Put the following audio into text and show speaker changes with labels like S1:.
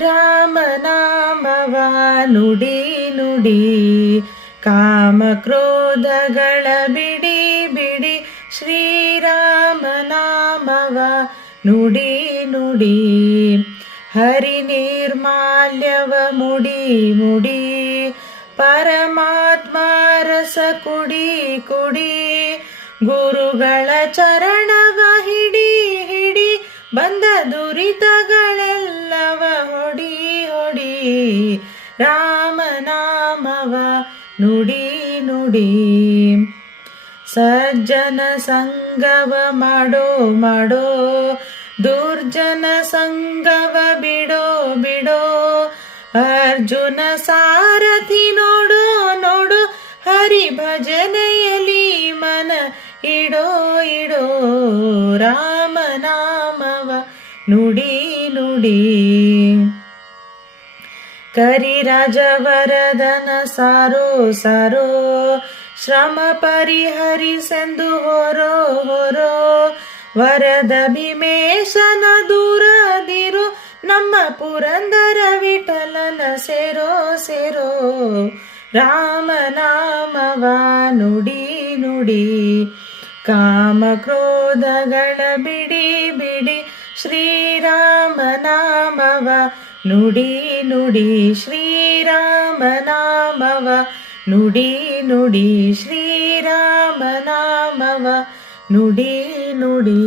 S1: ರಾಮನಾಮವ ನುಡಿ ನುಡಿ, ಕಾಮ ಕ್ರೋಧಗಳ ಬಿಡಿ ಬಿಡಿ ಶ್ರೀರಾಮನಾಮವ ನುಡಿ ನುಡಿ, ಹರಿ ನಿರ್ಮಾಲ್ಯವ ಮುಡಿ ಮುಡಿ, ಪರಮಾತ್ಮ ರಸ ಕುಡಿ ಕುಡಿ, ಗುರುಗಳ ಚರಣವ ಹಿಡಿ ಹಿಡಿ, ಬಂದ ಹೊಡಿ ರಾಮನಾಮವ ನುಡಿ ನುಡಿ. ಸಜ್ಜನ ಸಂಗವ ಮಾಡೋ ಮಾಡೋ, ದುರ್ಜನ ಸಂಗವ ಬಿಡೋ ಬಿಡೋ, ಅರ್ಜುನ ಸಾರಥಿ ನೋಡು ನೋಡು ಹರಿ ಭಜನೆಯಲಿ ಮನ ಇಡೋ ಇಡೋ. ರಾಮನಾಮವ ನುಡಿ ನುಡಿ. ಕರಿರಾಜವರದನ ಸಾರೋ ಸಾರೋ ಶ್ರಮ ಪರಿಹರಿಸೆಂದು ಹೊರೋ ಹೊರೋ ವರದ ಭೀಮೇಶನ ದೂರದಿರು ನಮ್ಮ ಪುರಂದರ ವಿಠಲನ ಸೇರೋ ಸೇರೋ ರಾಮನಾಮವ ನುಡಿ ನುಡಿ ಕಾಮ ಕ್ರೋಧಗಳ ಬಿಡಿ ಬಿಡಿ ಶ್ರೀರಾಮನಾಮವ ನುಡಿ ನುಡಿ ಶ್ರೀರಾಮನಾಮವ ನುಡಿ ನುಡಿ ಶ್ರೀರಾಮನಾಮವ ನುಡಿ ನುಡಿ.